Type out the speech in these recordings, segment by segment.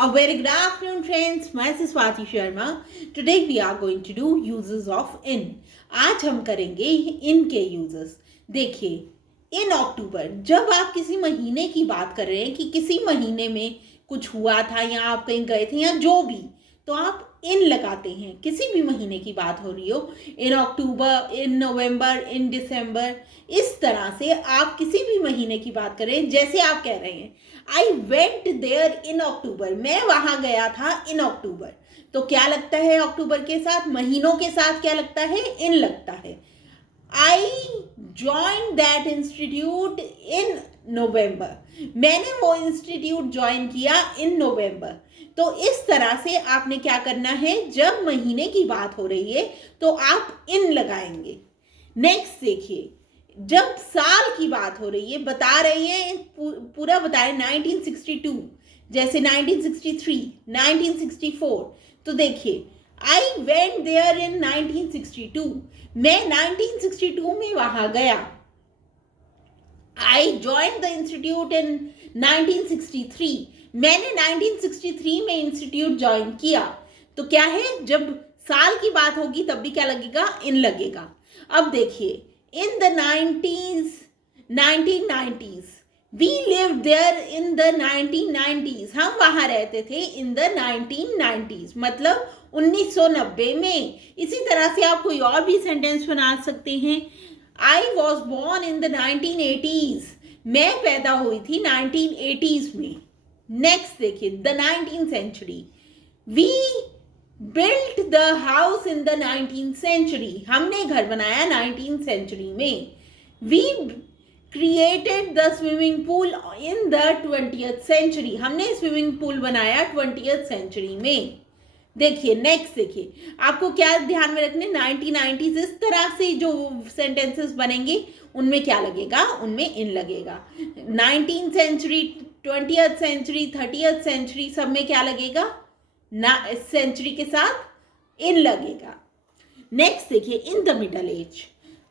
A very good afternoon, friends. Myself Swati Sharma. Today we are going to do uses of in. आज हम करेंगे in के uses. देखिए in अक्टूबर, जब आप किसी महीने की बात कर रहे हैं कि किसी महीने में कुछ हुआ था या आप कहीं गए थे या जो भी, तो आप इन लगाते हैं. किसी भी महीने की बात हो रही हो, इन अक्टूबर, इन नवंबर, इन दिसंबर, इस तरह से आप किसी भी महीने की बात करें. जैसे आप कह रहे हैं आई वेंट देयर इन अक्टूबर, मैं वहां गया था इन अक्टूबर. तो क्या लगता है अक्टूबर के साथ? महीनों के साथ क्या लगता है? इन लगता है. I join that institute in November, मैंने वो इंस्टीट्यूट ज्वाइन किया इन नवंबर. तो इस तरह से आपने क्या करना है, जब महीने की बात हो रही है तो आप इन लगाएंगे. नेक्स्ट देखिए, जब साल की बात हो रही है, बता रही है पूरा बताए 1962, जैसे 1963, 1964, तो देखिए आई वेंट देयर इन 1962, मैं 1962 में वहां गया. आई ज्वाइन द इंस्टीट्यूट इन 1963, मैंने 1963 में इंस्टीट्यूट ज्वाइन किया. तो क्या है, जब साल की बात होगी तब भी क्या लगेगा? इन लगेगा. अब देखिए in the 1990s, we lived there in the 1990s, हम वहां रहते थे in the 1990s, मतलब 1990 में. इसी तरह से आप कोई और भी सेंटेंस बना सकते हैं. I was born in the 1980s, मैं पैदा हुई थी 1980s में. नेक्स्ट देखिए, the 19th century, we built the house in the 19th century, हमने घर बनाया 19th century में. We created the swimming pool in the 20th century, हमने स्विमिंग पूल बनाया 20th century में. देखिए नेक्स्ट देखिए, आपको क्या ध्यान में रखने, 1990s, इस तरह से जो सेंटेंसेस बनेंगे उनमें क्या लगेगा? उनमें इन लगेगा. 19th century, 20th century, 30th century, सब में क्या लगेगा? ना सेंचुरी के साथ इन लगेगा. नेक्स्ट देखिए, इन द मिडल एज.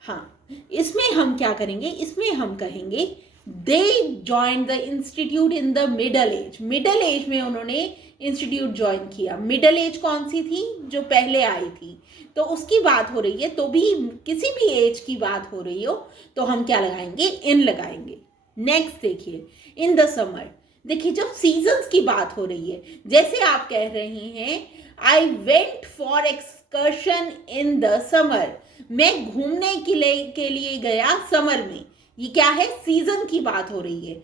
हाँ, इसमें हम क्या करेंगे? इसमें हम कहेंगे they join the institute in the middle age. Middle age में उन्होंने इंस्टीट्यूट ज्वाइन किया. मिडल एज कौन सी थी? जो पहले आई थी. तो उसकी बात हो रही है, तो भी किसी भी एज की बात हो रही हो तो हम क्या लगाएंगे? इन लगाएंगे. नेक्स्ट देखिए, इन द समर. देखिए, जब सीजन्स की बात हो रही है, जैसे आप कह रहे हैं I went for excursion in the summer, मैं घूमने के लिए गया समर में. ये क्या है? सीजन की बात हो रही है.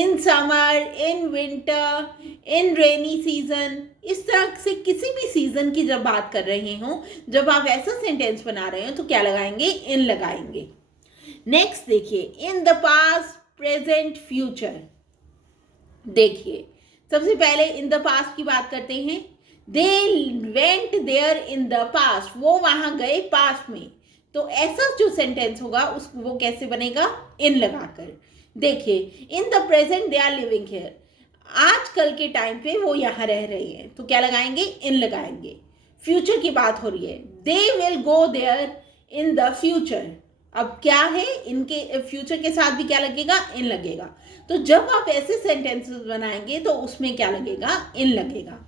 In summer, in winter, in rainy season, इस तरह से किसी भी सीजन की जब बात कर रहे हो, जब आप ऐसा सेंटेंस बना रहे हो तो क्या लगाएंगे? इन लगाएंगे. नेक्स्ट देखिए, in the past, present, future. देखिए, सबसे पहले इन द पास्ट की बात करते हैं. They went there in the past, वो वहां गए पास्ट में. तो ऐसा जो सेंटेंस होगा वो कैसे बनेगा? इन लगाकर. देखिए, in the present they are living here, आजकल के टाइम पे वो यहाँ रह रहे हैं. तो क्या लगाएंगे? इन लगाएंगे. फ्यूचर की बात हो रही है, they will go there in the future. अब क्या है, इनके फ्यूचर के साथ भी क्या लगेगा? इन लगेगा. तो जब आप ऐसे सेंटेंसेस बनाएंगे तो उसमें क्या लगेगा? इन लगेगा.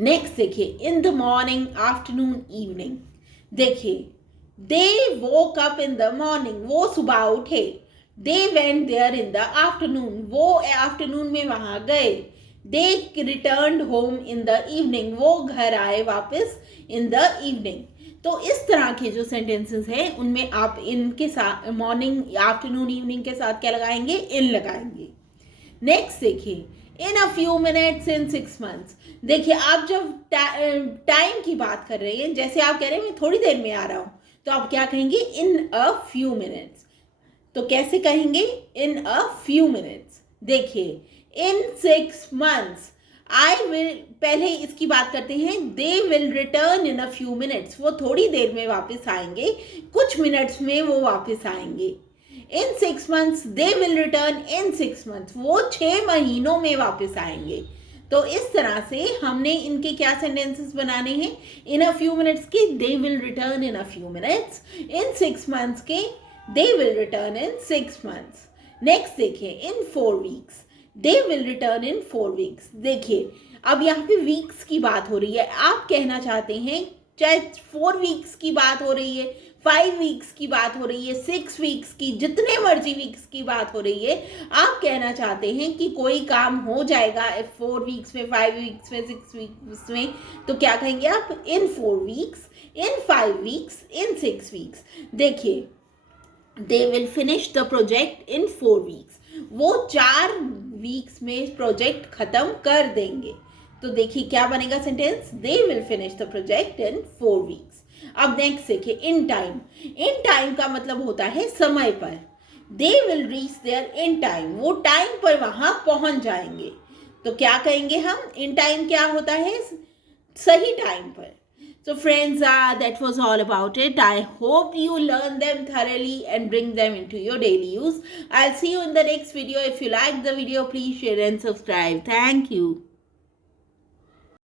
नेक्स्ट देखिए, in the morning, afternoon, evening. देखिए, they woke up in the morning, वो सुबह उठे. They went there in the afternoon, वो आफ्टरनून में वहां गए. They returned home in the evening, वो घर आए वापस इन द इवनिंग. तो इस तरह के जो सेंटेंसेस हैं उनमें आप इनके साथ मॉर्निंग, आफ्टरनून, इवनिंग के साथ क्या लगाएंगे? इन लगाएंगे. नेक्स्ट देखिए, in a few minutes, in 6 months. देखिए, आप जब टाइम की बात कर रहे हैं, जैसे आप कह रहे हैं मैं थोड़ी देर में आ रहा हूं, तो आप क्या कहेंगे? इन अ फ्यू मिनट्स. तो कैसे कहेंगे? इन अ फ्यू मिनट्स. देखिए, इन 6 months, आई विल, पहले इसकी बात करते हैं. They will return in a few minutes, वो थोड़ी देर में वापस आएंगे, कुछ मिनट्स में वो वापस आएंगे. इन 6 months, they will return in 6 months, वो 6 महीनों में वापस आएंगे. तो इस तरह से हमने इनके क्या सेंटेंसेस बनाने हैं? इन अ फ्यू मिनट्स के they will return in a few minutes, in 6 months के they will return in 6 months. Next देखिए, इन 4 weeks, they will return in 4 weeks. देखिए अब यहाँ पे वीक्स की बात हो रही है, आप कहना चाहते हैं चाहे 4 वीक्स की बात हो रही है, 5 वीक्स की बात हो रही है, 6 वीक्स की, जितने मर्जी वीक्स की बात हो रही है, आप कहना चाहते हैं कि कोई काम हो जाएगा 4 वीक्स में, 5 वीक्स में, 6 वीक्स में, तो क्या कहेंगे आप? इन 4 वीक्स, इन 5 वीक्स, इन 6 वीक्स। देखिए they will finish the project in 4 weeks, वो 4 वीक्स में प्रोजेक्ट खत्म कर देंगे। तो देखिए क्या बनेगा sentence? They will finish the project in 4 weeks. अब नेक्स्ट देखिए इन टाइम। इन टाइम का मतलब होता है समय पर। They will reach there in time, वो टाइम पर वहां पहुंच जाएंगे। तो क्या कहेंगे हम? इन टाइम क्या होता है? सही टाइम पर। So friends, that was all about it. I hope you learn them thoroughly and bring them into your daily use. I'll see you in the next video. If you like the video, please share and subscribe. Thank you.